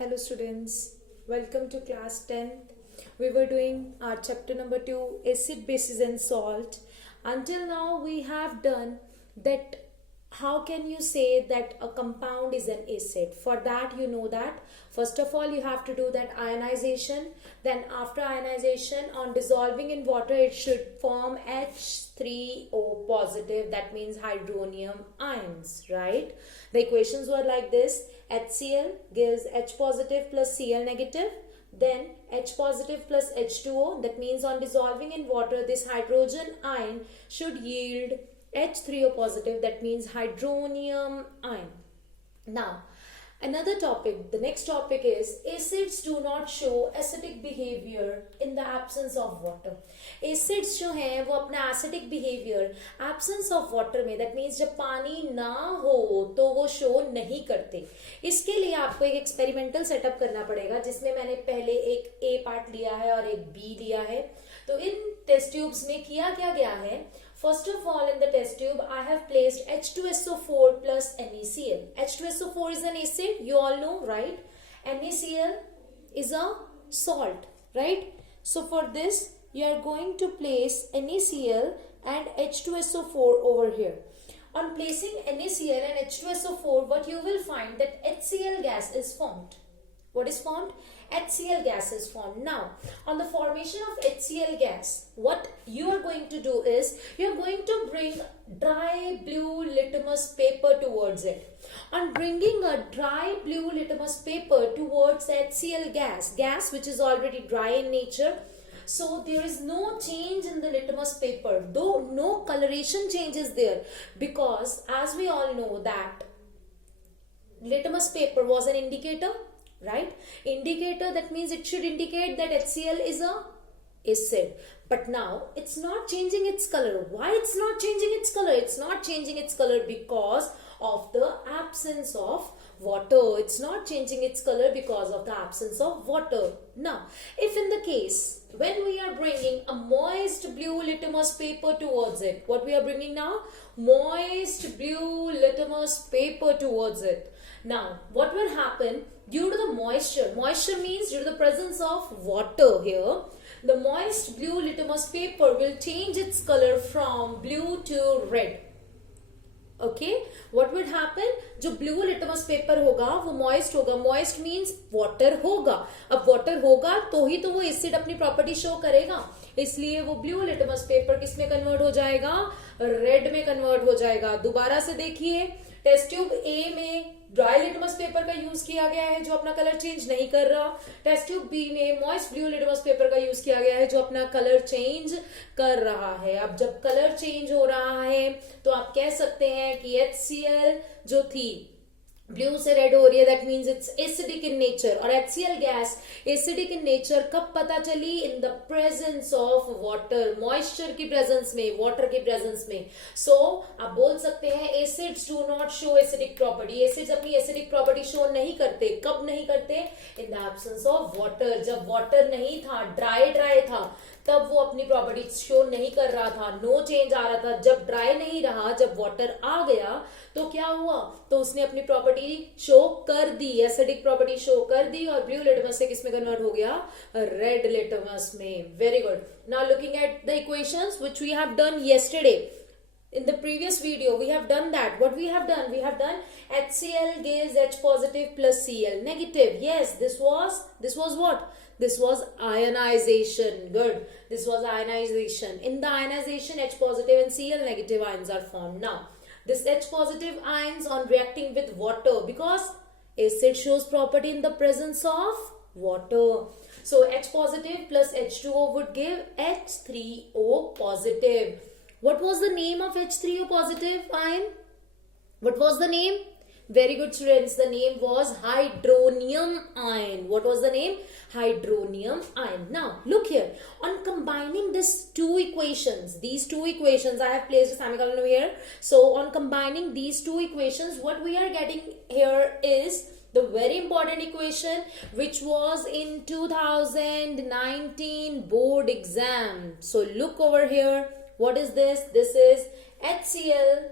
Hello students, welcome to class 10th. We were doing our chapter number 2, acid, bases and salt. Until now we have done that how can you say that a compound is an acid. For that you know that first of all you have to do that ionization. Then after ionization on dissolving in water it should form H3O positive, that means hydronium ions, right? The equations were like this. HCl gives H positive plus Cl negative, then H positive plus H2O, that means on dissolving in water this hydrogen ion should yield H3O positive, that means hydronium ion. Now another topic, the next topic is acids do not show acidic behavior in the absence of water. Acids जो हैं वो अपना acidic behavior absence of water में, that means जब पानी ना हो तो वो show नहीं करते. इसके लिए आपको एक experimental setup करना पड़ेगा जिसमें मैंने पहले एक A part लिया है और एक B लिया है. तो इन test tubes में किया क्या गया है? First of all, in the test tube, I have placed H2SO4 plus NaCl. H2SO4 is an acid, you all know, right? NaCl is a salt, right? So for this, you are going to place NaCl and H2SO4 over here. On placing NaCl and H2SO4, what you will find that HCl gas is formed. What is formed? HCl gas is formed. Now, on the formation of HCl gas, what you are going to do is, you are going to bring dry blue litmus paper towards it. On bringing a dry blue litmus paper towards HCl gas which is already dry in nature, so there is no change in the litmus paper, though no coloration change is there, because as we all know that litmus paper was an indicator, right? Indicator, that means it should indicate that HCl is a acid. But now it's not changing its color. Why it's not changing its color? It's not changing its color because of the absence of water. It's not changing its color because of the absence of water. Now, if in the case when we are bringing a moist blue litmus paper towards it, what we are bringing now? Moist blue litmus paper towards it. Now, what will happen? Due to the moisture means due to the presence of water here, the moist blue litmus paper will change its color from blue to red. Okay, what would happen? जो blue litmus paper होगा वो moist होगा. Moist means water होगा. अब water होगा तो ही तो वो acid अपनी property show करेगा. इसलिए वो blue litmus paper किस में convert हो जाएगा? Red में convert हो जाएगा. दोबारा से देखिए, टेस्ट ट्यूब ए में ड्राई लिटमस पेपर का यूज किया गया है जो अपना कलर चेंज नहीं कर रहा. टेस्ट ट्यूब बी में मॉइस्ट ब्लू लिटमस पेपर का यूज किया गया है जो अपना कलर चेंज कर रहा है. अब जब कलर चेंज हो रहा है तो आप कह सकते हैं कि HCl जो थी ब्लू से रेड हो रही है, that means it's acidic in nature. और HCl gas acidic in nature कब पता चली? In the presence of water, moisture की प्रेजेंस में, वाटर की प्रेजेंस में. सो आप बोल सकते हैं acids do not show acidic property. Acids अपनी एसिडिक प्रॉपर्टी शो नहीं करते. कब नहीं करते? In the absence of water. जब वाटर नहीं था, ड्राई था, तब वो अपनी प्रॉपर्टी शो नहीं कर रहा था, नो चेंज आ रहा था. जब ड्राई नहीं रहा, जब वाटर आ गया तो क्या हुआ? तो उसने अपनी प्रॉपर्टी शो कर दी, एसिडिक प्रॉपर्टी शो कर दी और ब्लू लिटमस से किस में कन्वर्ट हो गया? रेड लिटमस में. Very good. Now looking at the equations which we have done yesterday. In the previous video, we have done that. What we have done? We have done HCl gives H positive plus Cl negative. Yes, this was what? This was ionization. Good. This was ionization. In the ionization, H positive and Cl negative ions are formed. Now, this H positive ions on reacting with water, because acid shows property in the presence of water. So, H positive plus H2O would give H3O positive. What was the name of H3O positive ion? What was the name? Very good students. The name was hydronium ion. What was the name? Hydronium ion. Now look here. On combining these two equations, I have placed a semicolon over here. So on combining these two equations, what we are getting here is the very important equation which was in 2019 board exam. So look over here. What is this? This is HCl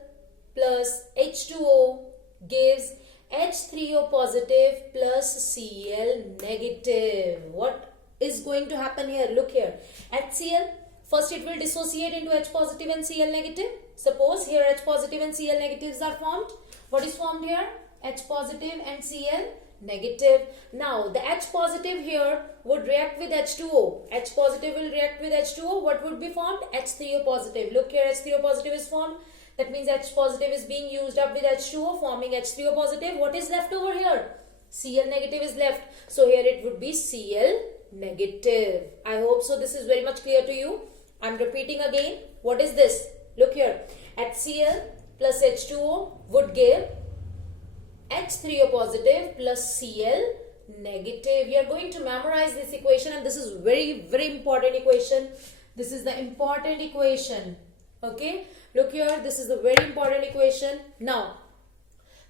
plus H2O gives H3O positive plus Cl negative. What is going to happen here? Look here. HCl, first it will dissociate into H positive and Cl negative. Suppose here H positive and Cl negatives are formed. What is formed here? H positive and Cl negative. Now the H positive here would react with H2O. H positive will react with H2O. What would be formed? H3O positive. Look here, H3O positive is formed. That means H positive is being used up with H2O, forming H3O positive. What is left over here? Cl negative is left. So here it would be Cl negative. I hope so this is very much clear to you. I'm repeating again. What is this? Look here. HCl plus H2O would give H3O positive plus Cl negative. You are going to memorize this equation, and this is very important equation. This is the important equation. Okay, look here, this is the very important equation. Now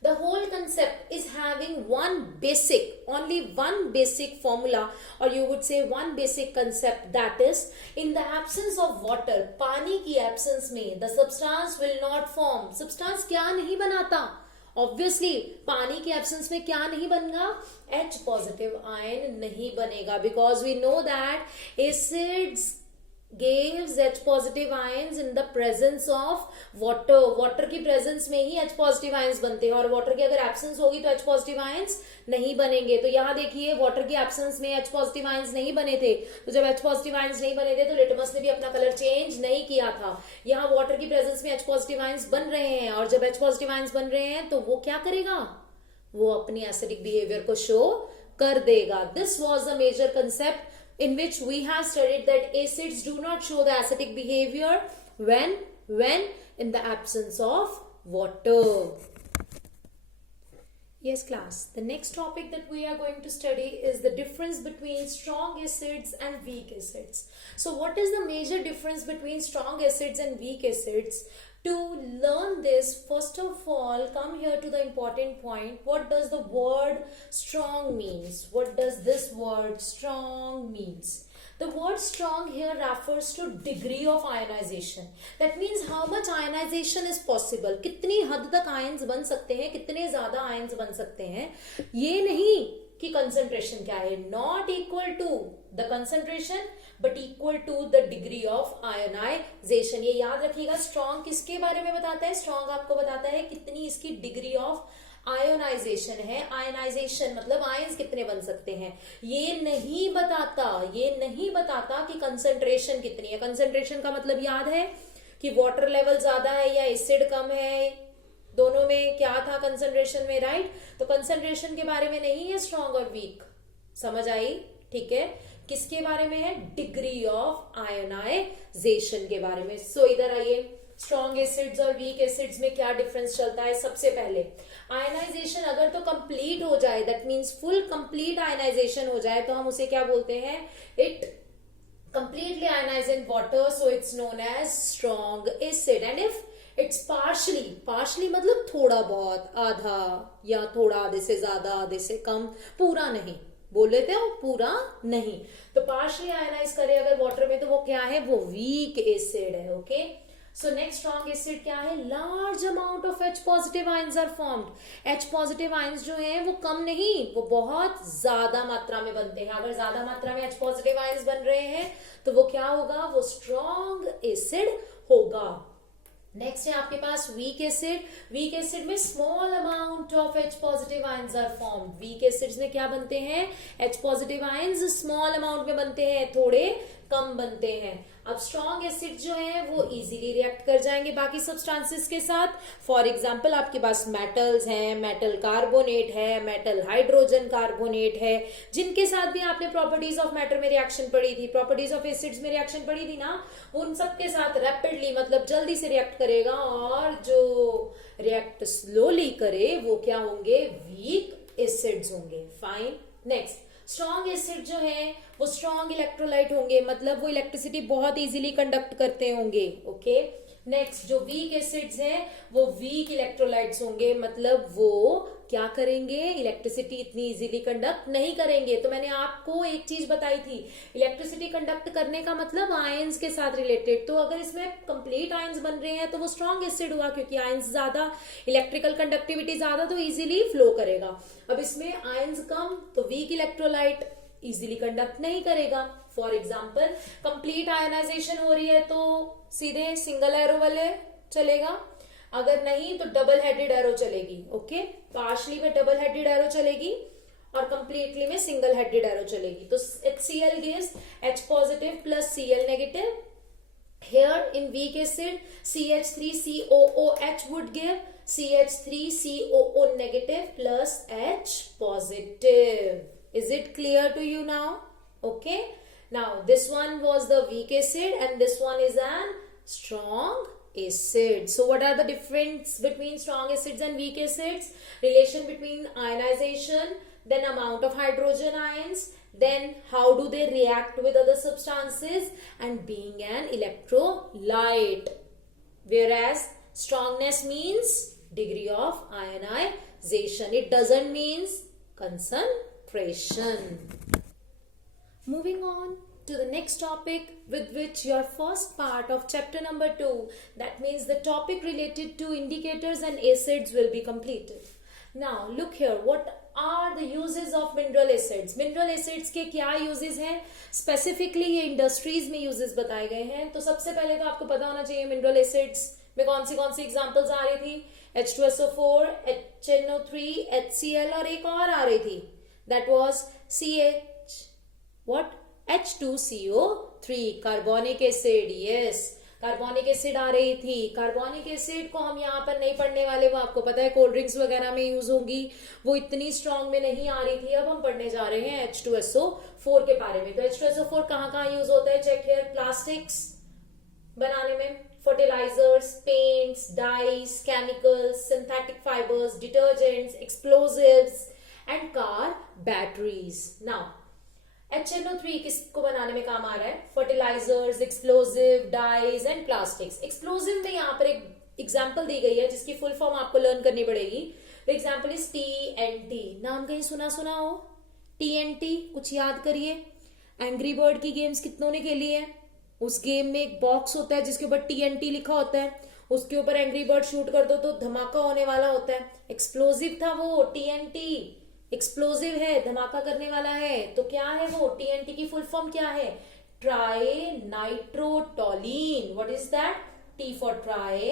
the whole concept is having only one basic formula, or you would say one basic concept, that is, in the absence of water, पानी की absence में the substance will not form. Substance क्या नहीं बनाता? Obviously पानी के absence में क्या नहीं बनेगा? H positive ion नहीं बनेगा, because we know that acids gives H positive ions in the presence of water. Water की presence में ही H positive ions बनते हैं, और water की अगर absence होगी तो H positive ions नहीं बनेंगे. तो यहाँ देखिए, water की absence में H positive ions नहीं बने थे, तो जब H positive ions नहीं बने थे तो litmus ने भी अपना color change नहीं किया था. यहाँ water की presence में H positive ions बन रहे हैं, और जब H positive ions बन रहे हैं तो वो क्या करेगा? वो अपनी acidic behavior को show कर देगा. This was a major concept in which we have studied that acids do not show the acidic behavior when in the absence of water. Yes class, the next topic that we are going to study is the difference between strong acids and weak acids. So what is the major difference between strong acids and weak acids? To learn this, first of all, come here to the important point. What does the word strong means? What does this word strong means? The word strong here refers to degree of ionization. That means how much ionization is possible. कितनी हद तक ions बन सकते हैं, कितने ज़्यादा ions बन सकते हैं. ये नहीं कि concentration क्या है. Not equal to the concentration, but equal to the degree of ionization. ये याद रखिएगा. Strong किसके बारे में बताता है? Strong आपको बताता है कितनी इसकी degree of आयोनाइजेशन है. आयोनाइजेशन मतलब आयंस कितने बन सकते हैं. ये नहीं बताता कि कंसंट्रेशन कितनी है. कंसंट्रेशन का मतलब याद है कि वाटर लेवल ज्यादा है या एसिड कम है, दोनों में क्या था कंसंट्रेशन में, राइट. तो कंसंट्रेशन के बारे में नहीं है स्ट्रॉन्ग और वीक. समझ आई? ठीक है. किसके बारे में है? डिग्री ऑफ आयोनाइजेशन के बारे में. सो इधर आइए, स्ट्रॉन्ग एसिड्स और वीक एसिड्स में क्या डिफरेंस चलता है. सबसे पहले आयनाइजेशन अगर तो कंप्लीट हो जाए, that means full complete ionisation हो जाए, तो हम उसे क्या बोलते हैं? It completely ionise in water, so it's known as strong acid. And if it's partially मतलब थोड़ा बहुत, आधा या थोड़ा आधे से ज्यादा, आधे से कम, पूरा नहीं बोल लेते हो, पूरा नहीं, तो पार्शली आयनाइज करे अगर वाटर में, तो वो क्या है? वो वीक एसिड है. Okay. So next strong acid क्या है? Large amount of H positive ions are formed. H positive ions जो हैं वो कम नहीं, वो बहुत ज्यादा मात्रा में बनते हैं. अगर ज्यादा मात्रा में H पॉजिटिव आयंस बन रहे हैं तो वो क्या होगा? वो स्ट्रॉन्ग एसिड होगा. नेक्स्ट है आपके पास वीक एसिड. वीक एसिड में small amount of H positive ions are formed. Weak acids में क्या बनते हैं? H positive ions small amount में बनते हैं, थोड़े कम बनते हैं. अब स्ट्रॉन्ग एसिड जो है वो इजीली रिएक्ट कर जाएंगे बाकी सब्सटेंसेस के साथ. फॉर एग्जांपल आपके पास मेटल्स हैं, मेटल कार्बोनेट है, मेटल हाइड्रोजन कार्बोनेट है, जिनके साथ भी आपने प्रॉपर्टीज ऑफ मैटर में रिएक्शन पढ़ी थी, प्रॉपर्टीज ऑफ एसिड्स में रिएक्शन पढ़ी थी ना, उन सबके साथ रैपिडली मतलब जल्दी से रिएक्ट करेगा. और जो रिएक्ट स्लोली करे वो क्या होंगे? वीक एसिड्स होंगे. फाइन. नेक्स्ट, स्ट्रॉन्ग एसिड जो है वो स्ट्रॉन्ग इलेक्ट्रोलाइट होंगे, मतलब वो इलेक्ट्रिसिटी बहुत इजीली कंडक्ट करते होंगे. ओके. नेक्स्ट जो वीक एसिड्स हैं वो वीक इलेक्ट्रोलाइट्स होंगे, मतलब वो क्या करेंगे, इलेक्ट्रिसिटी इतनी इजीली कंडक्ट नहीं करेंगे। तो मैंने आपको एक चीज बताई थी, इलेक्ट्रिसिटी कंडक्ट करने का मतलब आयंस के साथ रिलेटेड। तो अगर इसमें कंप्लीट आयंस बन रहे हैं तो वो स्ट्रॉन्ग एसिड हुआ, क्योंकि आयंस ज्यादा, इलेक्ट्रिकल कंडक्टिविटी ज्यादा, तो इजीली फ्लो करेगा। अब इसमें आयंस कम तो वीक इलेक्ट्रोलाइट इजीली कंडक्ट नहीं करेगा। फॉर एग्जाम्पल कंप्लीट आयनाइजेशन हो रही है तो सीधे सिंगल एरो वाले चलेगा, अगर नहीं तो डबल हेडेड एरो चलेगी। ओके, पार्शली में डबल हेडेड एरो चलेगी और कंप्लीटली में सिंगल हेडेड एरो चलेगी। तो HCl gives H positive plus Cl negative. Here in weak acid CH3COOH would give CH3COO negative plus H positive. Is it clear to you now? Okay. Now this one was the weak acid and this one is an strong acid. So what are the difference between strong acids and weak acids? Relation between ionization, then amount of hydrogen ions, then how do they react with other substances, and being an electrolyte. Whereas strongness means degree of ionization, it doesn't means concentration. Moving on to the next topic, with which your first part of chapter number 2, that means the topic related to indicators and acids, will be completed. Now look here, what are the uses of mineral acids? Mineral acids के क्या uses हैं? Specifically ये industries में uses बताए गए हैं। तो सबसे पहले तो आपको पता होना चाहिए mineral acids में कौन सी examples आ रही थी। H2SO4, HNO3, HCl और एक और आ रही थी, that was H2CO3, carbonic acid. Yes, carbonic acid आ रही थी। कार्बोनिक एसिड को हम यहाँ पर नहीं पढ़ने वाले, वो आपको पता है कोल्ड ड्रिंक्स वगैरह में यूज होंगी, वो इतनी स्ट्रॉन्ग में नहीं आ रही थी। अब हम पढ़ने जा रहे हैं H2SO4 के बारे में। तो H2SO4 कहाँ कहाँ यूज होता है, चेक हियर। प्लास्टिक्स बनाने में, fertilisers, paints, dyes, chemicals, synthetic fibres, detergents, explosives and car batteries. Now HNO3 किसको बनाने में काम आ रहा है, fertilisers, explosive, dyes and plastics. Explosive में यहाँ पर एक एग्जांपल दी गई है जिसकी फुल फॉर्म आपको लर्न करनी पड़ेगी। The example is TNT। नाम कहीं सुना हो TNT? कुछ याद करिए। एंग्री बर्ड की गेम्स कितनों ने खेली है? उस गेम में एक बॉक्स होता है जिसके ऊपर TNT लिखा होता है, उसके ऊपर एंग्री बर्ड शूट कर दो तो धमाका होने वाला होता है। एक्सप्लोजिव था वो, TNT एक्सप्लोजिव है, धमाका करने वाला है। तो क्या है वो, TNT की फुल फॉर्म क्या है, tri nitrotoluene. What is that, T for tri,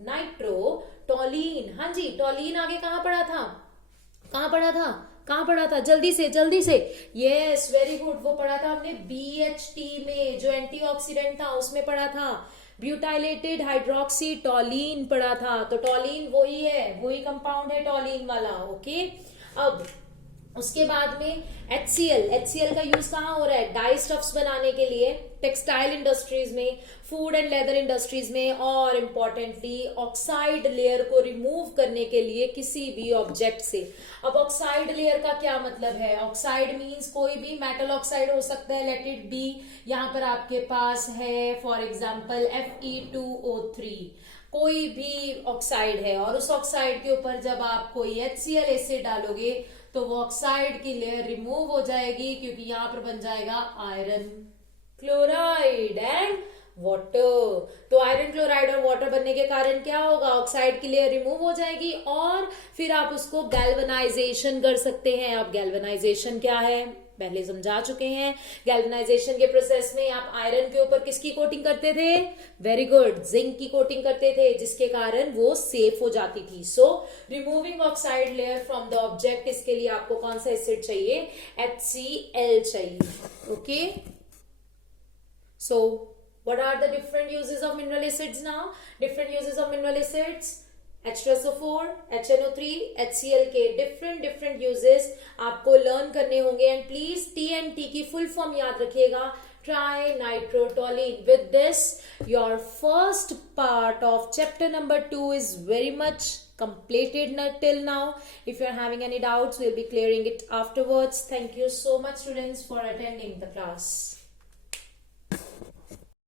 nitrotoluene. हाँ जी, टोलीन आगे कहाँ पढ़ा था, जल्दी से। यस, वेरी गुड, वो पढ़ा था हमने BHT में, जो एंटीऑक्सीडेंट था उसमें पढ़ा था। ब्यूटाइलेटेड हाइड्रोक्सी टोलीन पढ़ा था। तो टोलीन वही है, वही कंपाउंड है टोलीन वाला। ओके, अब उसके बाद में HCl का यूज कहाँ हो रहा है, डाई स्टफ्स बनाने के लिए, टेक्सटाइल इंडस्ट्रीज में, फूड एंड लेदर इंडस्ट्रीज में, और इम्पोर्टेंटली ऑक्साइड लेयर को रिमूव करने के लिए किसी भी ऑब्जेक्ट से। अब ऑक्साइड लेयर का क्या मतलब है, ऑक्साइड मींस कोई भी मेटल ऑक्साइड हो सकता है, लेट इट बी, यहाँ पर आपके पास है फॉर एग्जाम्पल Fe2O3, कोई भी ऑक्साइड है, और उस ऑक्साइड के ऊपर जब आप कोई HCl एसिड डालोगे तो वो ऑक्साइड की लेयर रिमूव हो जाएगी, क्योंकि यहाँ पर बन जाएगा आयरन क्लोराइड एंड वाटर। तो आयरन क्लोराइड और वाटर बनने के कारण क्या होगा, ऑक्साइड की लेयर रिमूव हो जाएगी और फिर आप उसको गैल्वेनाइजेशन कर सकते हैं। अब गैल्वेनाइजेशन क्या है, पहले समझा चुके हैं। गैल्वेनाइजेशन के प्रोसेस में आप आयरन के ऊपर किसकी कोटिंग करते थे, वेरी गुड, जिंक की कोटिंग करते थे, जिसके कारण वो सेफ हो जाती थी। So removing oxide layer from the object, इसके लिए आपको कौन सा एसिड चाहिए, HCl चाहिए। Okay, so what are the different uses of mineral acids now? Different uses of mineral acids, H2SO4, HNO3, HCl के different uses आपको learn करने होंगे। and please TNT की full form याद रखिएगा, trinitrotoluene। With this, your first part of chapter number 2 is very much completed till now. If you are having any doubts, we'll be clearing it afterwards. Thank you so much, students, for attending the class.